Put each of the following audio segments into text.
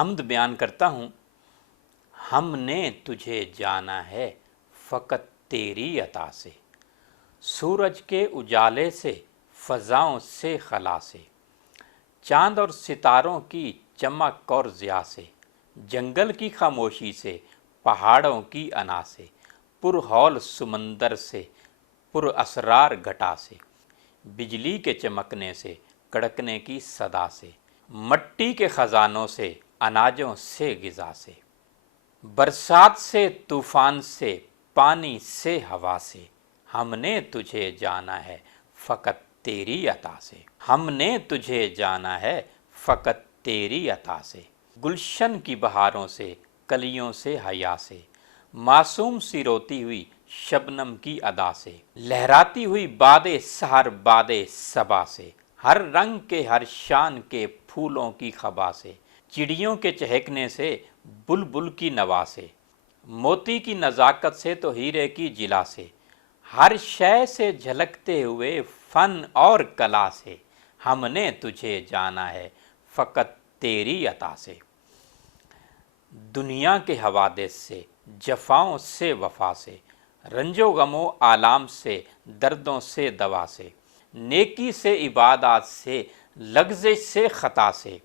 حمد بیان کرتا ہوں۔ ہم نے تجھے جانا ہے فقط تیری عطا سے، سورج کے اجالے سے، فضاؤں سے خلا سے، چاند اور ستاروں کی چمک اور ضیاء سے، جنگل کی خاموشی سے، پہاڑوں کی انا سے، پر ہول سمندر سے، پر اسرار گھٹا سے، بجلی کے چمکنے سے، کڑکنے کی صدا سے، مٹی کے خزانوں سے، اناجوں سے غذا سے، برسات سے، طوفان سے، پانی سے، ہوا سے، ہم نے تجھے جانا ہے فقط تیری عطا سے، ہم نے تجھے جانا ہے فقط تیری عطا سے، گلشن کی بہاروں سے، کلیوں سے، حیا سے، معصوم سی روتی ہوئی شبنم کی ادا سے، لہراتی ہوئی باد سحر باد صبا سے، ہر رنگ کے ہر شان کے پھولوں کی خبا سے، چڑیوں کے چہکنے سے، بلبل کی نوا سے، موتی کی نزاکت سے تو ہیرے کی جلا سے، ہر شے سے جھلکتے ہوئے فن اور کلا سے، ہم نے تجھے جانا ہے فقط تیری عطا سے، دنیا کے حوادث سے، جفاؤں سے، وفا سے، رنج و غم و آلام سے، دردوں سے، دوا سے، نیکی سے، عبادات سے، لغزش سے، خطا سے،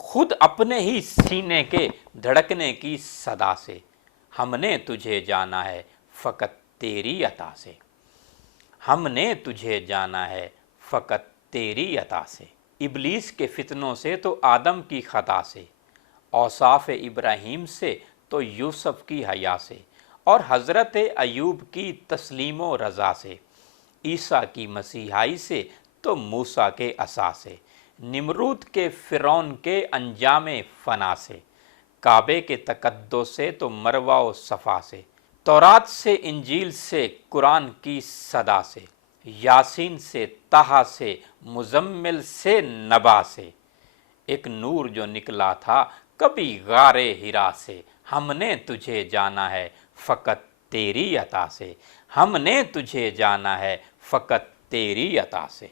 خود اپنے ہی سینے کے دھڑکنے کی صدا سے، ہم نے تجھے جانا ہے فقط تیری عطا سے، ہم نے تجھے جانا ہے فقط تیری عطا سے، ابلیس کے فتنوں سے تو آدم کی خطا سے، اوصاف ابراہیم سے تو یوسف کی حیا سے، اور حضرت ایوب کی تسلیم و رضا سے، عیسیٰ کی مسیحائی سے تو موسیٰ کے عصا سے، نمرود کے فرعون کے انجام فنا سے، کعبے کے تقدس سے تو مروہ و صفا سے، تورات سے، انجیل سے، قرآن کی صدا سے، یاسین سے، طٰہٰ سے، مزمل سے، نبا سے، ایک نور جو نکلا تھا کبھی غار ہرا سے، ہم نے تجھے جانا ہے فقط تیری عطا سے، ہم نے تجھے جانا ہے فقط تیری عطا سے۔